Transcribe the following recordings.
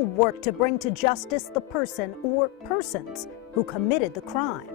who work to bring to justice the person or persons who committed the crime.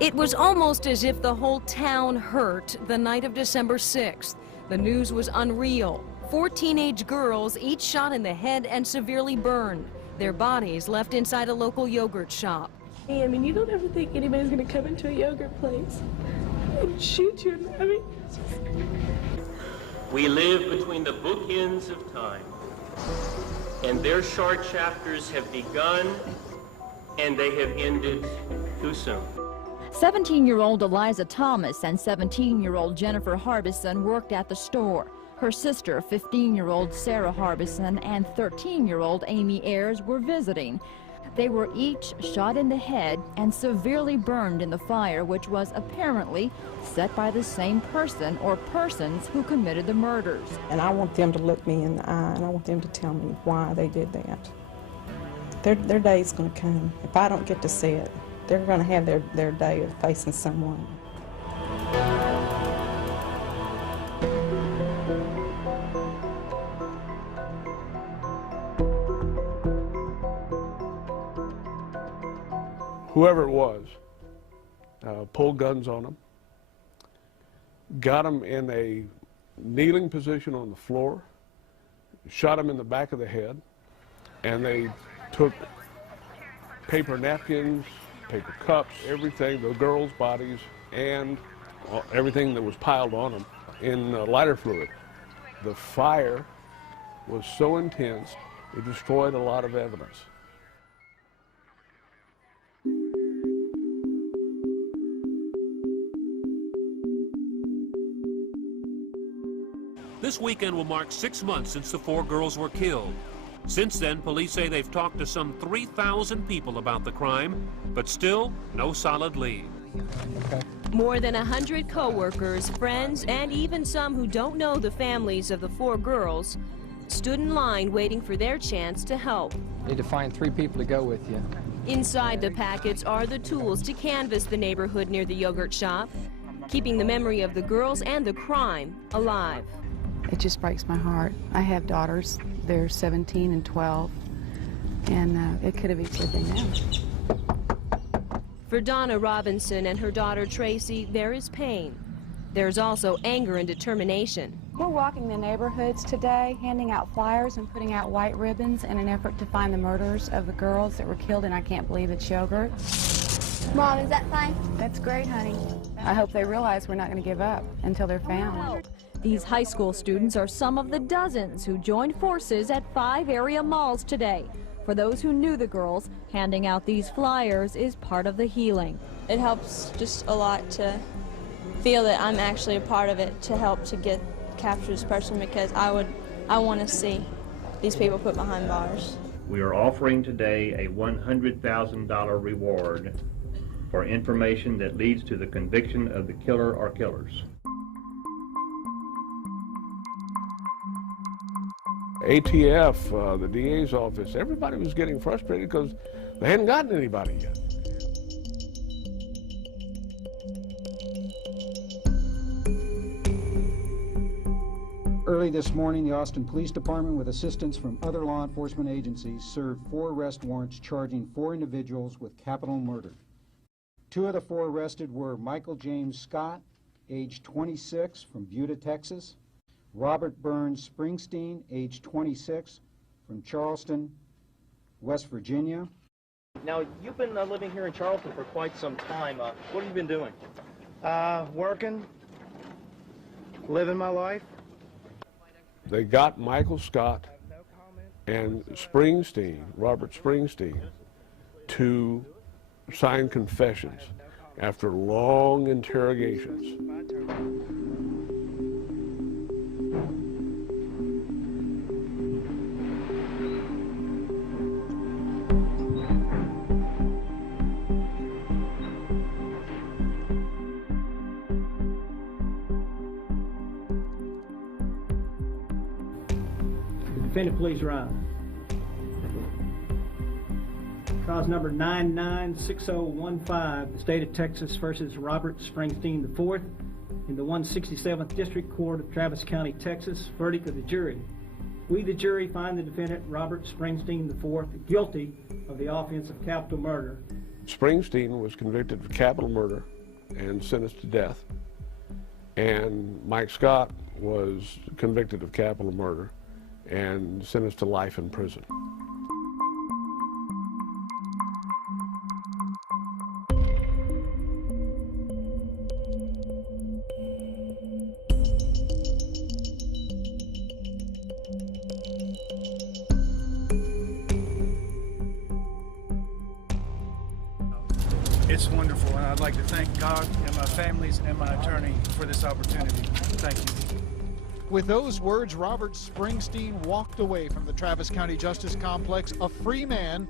It was almost as if the whole town hurt the night of December 6th. The news was unreal. 4 teenage girls, each shot in the head and severely burned. Their bodies left inside a local yogurt shop. I mean, you don't ever think anybody's going to come into a yogurt place and shoot you. I mean, we live between the bookends of time, and their short chapters have begun, and they have ended too soon. 17-year-old Eliza Thomas and 17-year-old Jennifer Harbison worked at the store. Her sister, 15-year-old Sarah Harbison, and 13-year-old Amy Ayers were visiting. They were each shot in the head and severely burned in the fire, which was apparently set by the same person or persons who committed the murders. And I want them to look me in the eye, and I want them to tell me why they did that. Their day's going to come. If I don't get to see it, they're going to have their day of facing someone. Whoever it was, pulled guns on them, got them in a kneeling position on the floor, shot them in the back of the head, and they took paper napkins, paper cups, everything, the girls' bodies, and everything that was piled on them in lighter fluid. The fire was so intense, it destroyed a lot of evidence. This weekend will mark 6 months since the 4 girls were killed. Since then, police say they've talked to some 3,000 people about the crime, but still no solid lead. More than 100 co-workers, friends, and even some who don't know the families of the 4 girls stood in line waiting for their chance to help. You need to find 3 people to go with you. Inside the packets are the tools to canvass the neighborhood near the yogurt shop, keeping the memory of the girls and the crime alive. It just breaks my heart. I have daughters. They're 17 and 12, and it could have easily been them. For Donna Robinson and her daughter Tracy, there is pain. There's also anger and determination. We're walking the neighborhoods today, handing out flyers and putting out white ribbons in an effort to find the murderers of the girls that were killed, and I can't believe it's yogurt. Mom, is that fine? That's great, honey. I hope they realize we're not going to give up until they're found. These high school students are some of the dozens who joined forces at 5 area malls today. For those who knew the girls, handing out these flyers is part of the healing. It helps just a lot to feel that I'm actually a part of it, to help to capture this person, because I want to see these people put behind bars. We are offering today a $100,000 reward for information that leads to the conviction of the killer or killers. ATF, the DA's office, everybody was getting frustrated because they hadn't gotten anybody yet. Early this morning, the Austin Police Department, with assistance from other law enforcement agencies, served 4 arrest warrants charging 4 individuals with capital murder. 2 of the 4 arrested were Michael James Scott, age 26, from Buda, Texas; Robert Burns Springsteen, age 26, from Charleston, West Virginia. Now, you've been living here in Charleston for quite some time. What have you been doing? Working, living my life. They got Michael Scott and Springsteen, Robert Springsteen, to sign confessions after long interrogations. Defendant, please rise. cause number 996015, the state of Texas versus Robert Springsteen IV, in the 167th District Court of Travis County, Texas. Verdict of the jury. We, the jury, find the defendant, Robert Springsteen IV, guilty of the offense of capital murder. Springsteen was convicted of capital murder and sentenced to death. And Mike Scott was convicted of capital murder and sentenced to life in prison. It's wonderful, and I'd like to thank God and my families and my attorney for this opportunity. Thank you. With those words, Robert Springsteen walked away from the Travis County Justice Complex a free man.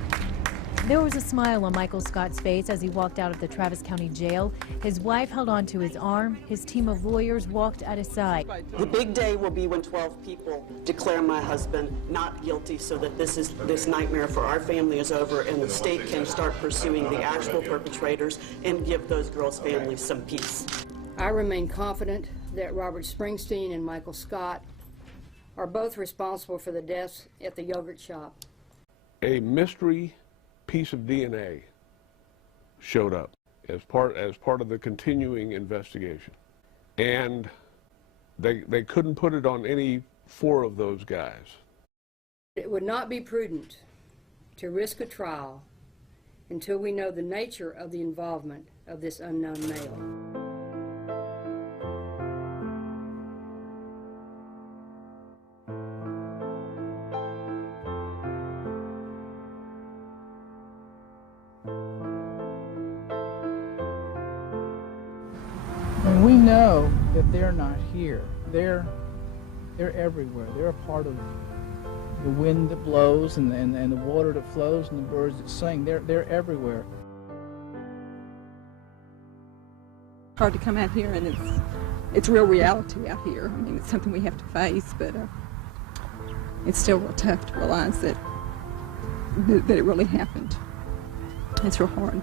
There was a smile on Michael Scott's face as he walked out of the Travis County Jail. His wife held on to his arm. His team of lawyers walked at his side. The big day will be when 12 people declare my husband not guilty, so that this nightmare for our family is over and the state can start pursuing the actual perpetrators and give those girls' families some peace. I remain confident that Robert Springsteen and Michael Scott are both responsible for the deaths at the yogurt shop. A mystery piece of DNA showed up as part of the continuing investigation, and they couldn't put it on any four of those guys. It would not be prudent to risk a trial until we know the nature of the involvement of this unknown male. And we know that they're not here. They're everywhere. They're a part of the wind that blows and the water that flows and the birds that sing. They're everywhere. Hard to come out here, and it's real reality out here. I mean, it's something we have to face, but it's still real tough to realize that it really happened. It's real hard.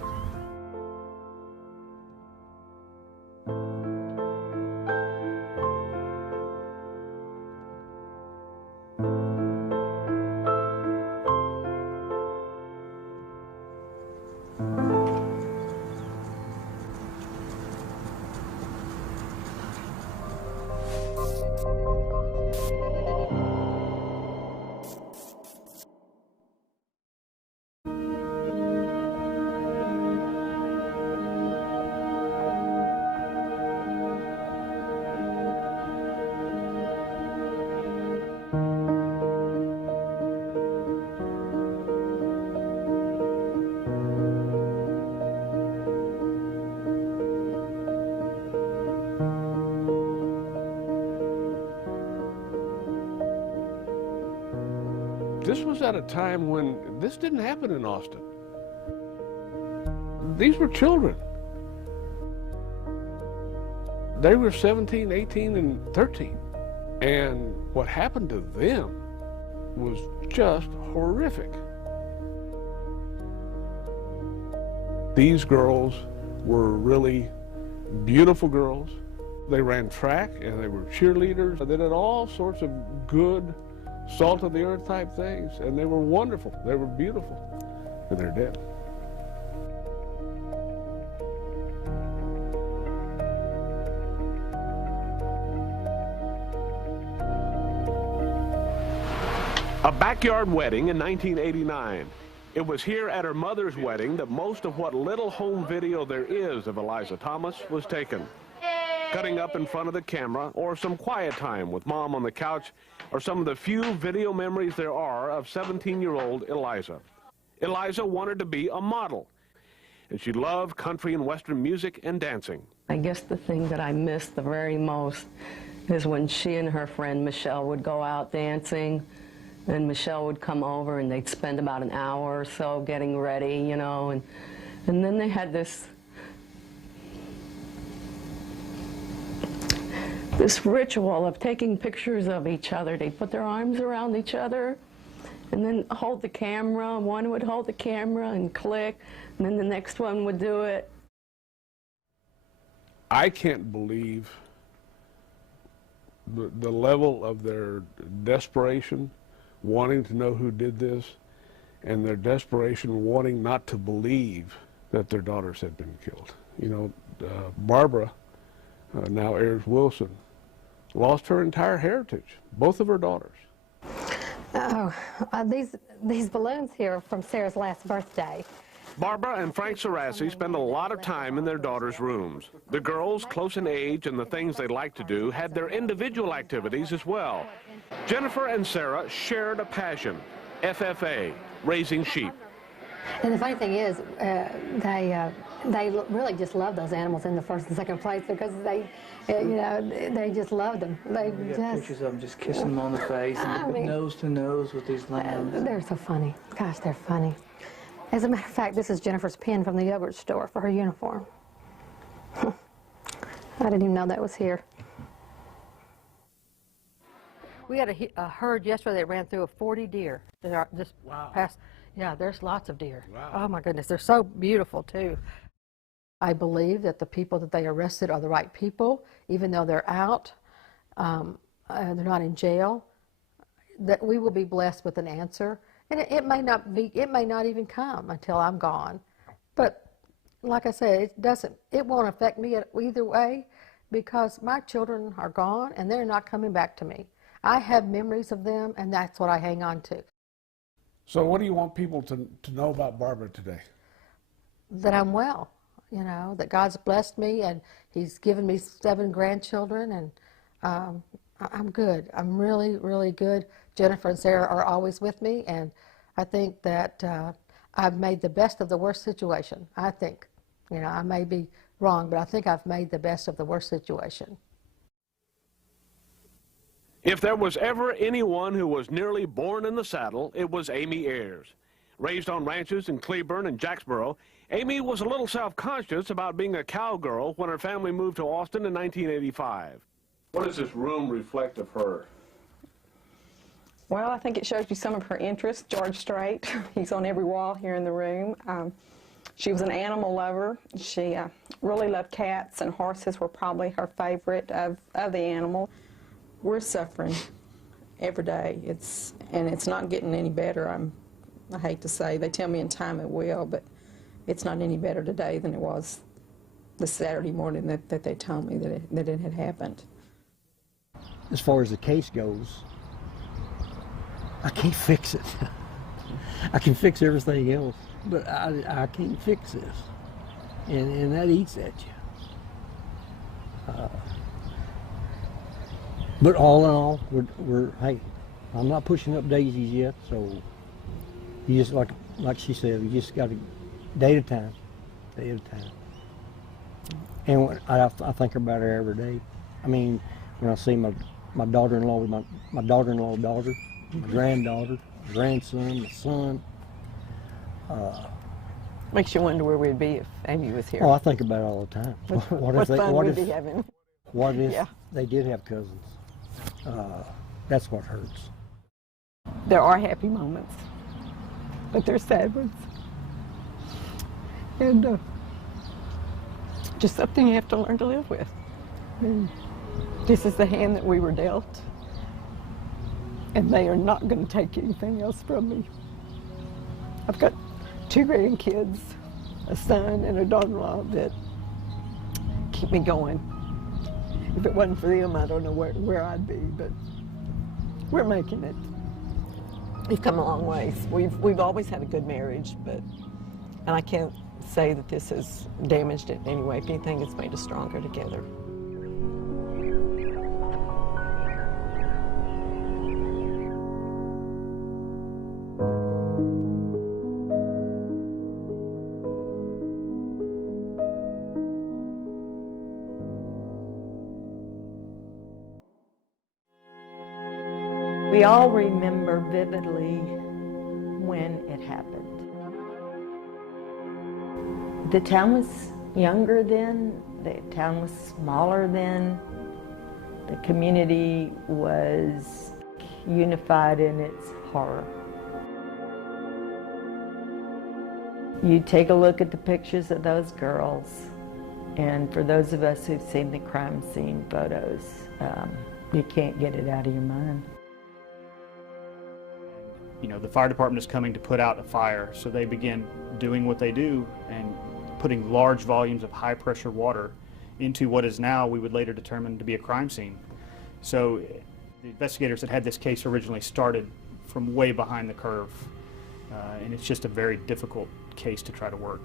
This was at a time when this didn't happen in Austin. These were children. They were 17, 18, and 13. And what happened to them was just horrific. These girls were really beautiful girls. They ran track and they were cheerleaders. They did all sorts of good, salt of the earth type things, and they were wonderful. They were beautiful, and they're dead. A backyard wedding in 1989. It was here at her mother's wedding that most of what little home video there is of Eliza Thomas was taken. Cutting up in front of the camera, or some quiet time with mom on the couch, are some of the few video memories there are of 17-year-old Eliza. Eliza wanted to be a model, and she loved country and western music and dancing. I guess the thing that I miss the very most is when she and her friend Michelle would go out dancing, and Michelle would come over and they'd spend about an hour or so getting ready, you know, and then they had this ritual of taking pictures of each other. They'd put their arms around each other and then hold the camera. One would hold the camera and click, and then the next one would do it. I can't believe the level of their desperation, wanting to know who did this, and their desperation wanting not to believe that their daughters had been killed. You know, Barbara, now Ayres Wilson, lost her entire heritage, both of her daughters. Oh, these balloons here are from Sarah's last birthday. Barbara and Frank Sarassi spend a lot of time in their daughters' rooms. The girls, close in age and the things they like to do, had their individual activities as well. Jennifer and Sarah shared a passion, FFA, raising sheep. And the funny thing is, they really just love those animals in the first and second place because they just love them. We got pictures of them just kissing them on the face and nose to nose with these lambs. They're so funny. Gosh, they're funny. As a matter of fact, this is Jennifer's pin from the yogurt store for her uniform. I didn't even know that was here. We had a herd yesterday that ran through 40 deer. They are just past. Yeah, there's lots of deer. Wow. Oh my goodness, they're so beautiful too. I believe that the people that they arrested are the right people, even though they're out, they're not in jail. That we will be blessed with an answer, and it may not even come until I'm gone. But like I said, it won't affect me either way because my children are gone and they're not coming back to me. I have memories of them, and that's what I hang on to. So what do you want people to know about Barbara today? That I'm well, you know, that God's blessed me and He's given me 7 grandchildren, and I'm good. I'm really, really good. Jennifer and Sarah are always with me, and I think that I've made the best of the worst situation. I think, you know, I may be wrong, but I think I've made the best of the worst situation. If there was ever anyone who was nearly born in the saddle, it was Amy Ayers. Raised on ranches in Cleburne and Jacksboro, Amy was a little self-conscious about being a cowgirl when her family moved to Austin in 1985. What does this room reflect of her? Well, I think it shows you some of her interests. George Strait, he's on every wall here in the room. She was an animal lover. She really loved cats, and horses were probably her favorite of the animal. We're suffering every day. It's not getting any better. I hate to say, they tell me in time it will, but it's not any better today than it was the Saturday morning that they told me that it had happened. As far as the case goes, I can't fix it. I can fix everything else, but I can't fix this, and that eats at you. But all in all, hey, I'm not pushing up daisies yet, so you just, like she said, you just got to, day at a time. And I think about her every day. I mean, when I see my daughter-in-law with my daughter-in-law's daughter, my granddaughter, my grandson, my son. Makes you wonder where we'd be if Amy was here. Oh, I think about it all the time. What fun we'd be having. What if they did have cousins? That's what hurts. There are happy moments, but they're sad ones. And just something you have to learn to live with. And this is the hand that we were dealt, and they are not going to take anything else from me. I've got 2 grandkids, a son and a daughter-in-law that keep me going. If it wasn't for them, I don't know where I'd be, but we're making it. We've come a long ways. We've always had a good marriage, and I can't say that this has damaged it in any way. If anything, it's made us stronger together. We all remember vividly when it happened. The town was younger then, the town was smaller then, the community was unified in its horror. You take a look at the pictures of those girls, and for those of us who've seen the crime scene photos, you can't get it out of your mind. You know, the fire department is coming to put out a fire, so they begin doing what they do and putting large volumes of high pressure water into what is now, we would later determine, to be a crime scene. So the investigators that had this case originally started from way behind the curve, and it's just a very difficult case to try to work.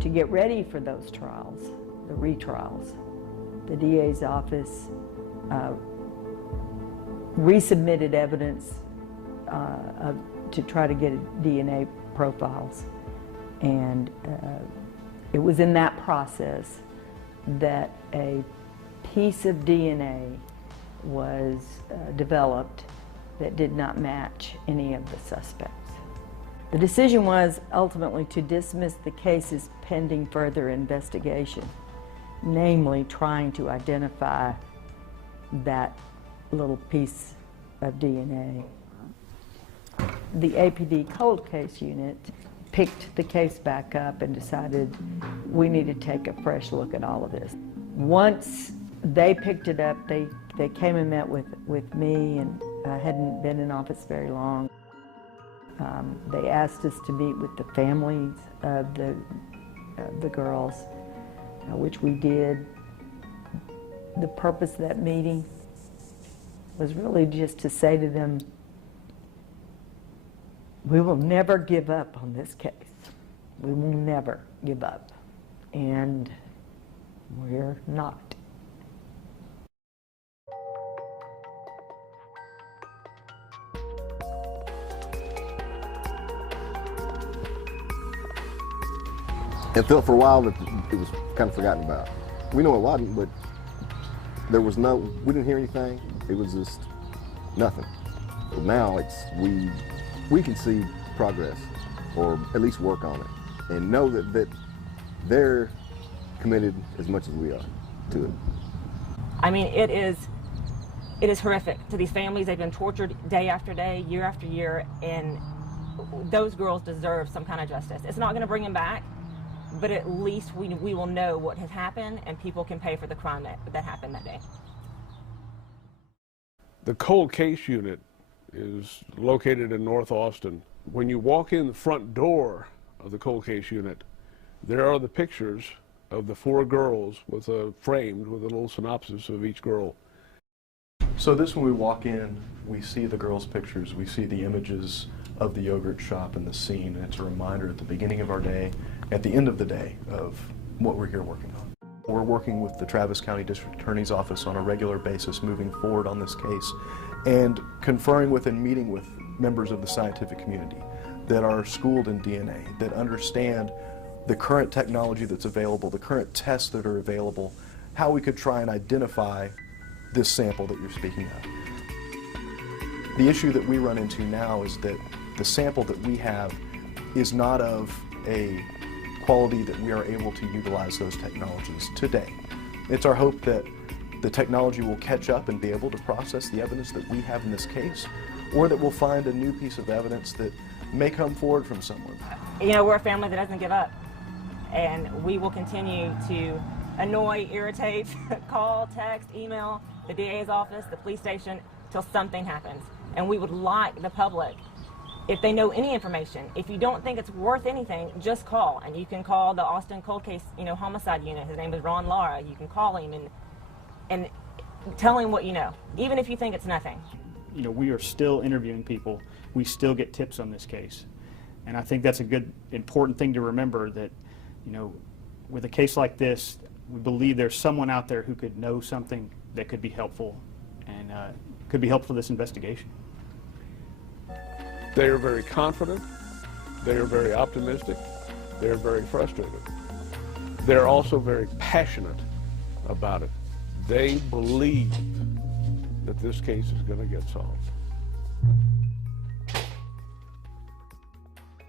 To get ready for those trials, the retrials, the DA's office resubmitted evidence to try to get DNA profiles. And it was in that process that a piece of DNA was developed that did not match any of the suspects. The decision was ultimately to dismiss the case as pending further investigation, namely trying to identify that little piece of DNA. The APD cold case unit picked the case back up and decided we need to take a fresh look at all of this. Once they picked it up, they came and met with me, and I hadn't been in office very long. They asked us to meet with the families of the girls, which we did. The purpose of that meeting was really just to say to them, we will never give up on this case. We will never give up. And we're not. It felt for a while that it was kind of forgotten about. We know it wasn't, but there was we didn't hear anything. It was just nothing. But now we can see progress, or at least work on it, and know that they're committed as much as we are to it. I mean, it is horrific to these families. They've been tortured day after day, year after year, and those girls deserve some kind of justice. It's not going to bring them back, but at least we will know what has happened, and people can pay for the crime that happened that day. The cold case unit is located in North Austin. When you walk in the front door of the cold case unit, there are the pictures of the 4 girls framed with a little synopsis of each girl. So when we walk in, we see the girls' pictures, we see the images of the yogurt shop and the scene, and it's a reminder at the beginning of our day, at the end of the day, of what we're here working on. We're working with the Travis County District Attorney's Office on a regular basis moving forward on this case, and conferring with and meeting with members of the scientific community that are schooled in DNA, that understand the current technology that's available, the current tests that are available, how we could try and identify this sample that you're speaking of. The issue that we run into now is that the sample that we have is not of a quality that we are able to utilize those technologies today. It's our hope that the technology will catch up and be able to process the evidence that we have in this case, or that we'll find a new piece of evidence that may come forward from someone. You know, we're a family that doesn't give up, and we will continue to annoy, irritate, call, text, email the DA's office, the police station, till something happens. And we would like the public, if they know any information, if you don't think it's worth anything, just call. And you can call the Austin Cold Case, homicide unit. His name is Ron Lara. You can call him and tell him what you know, even if you think it's nothing. You know, we are still interviewing people. We still get tips on this case. And I think that's a good, important thing to remember, that, with a case like this, we believe there's someone out there who could know something that could be helpful, and could be helpful for this investigation. They are very confident. They are very optimistic. They are very frustrated. They're also very passionate about it. They believe that this case is going to get solved.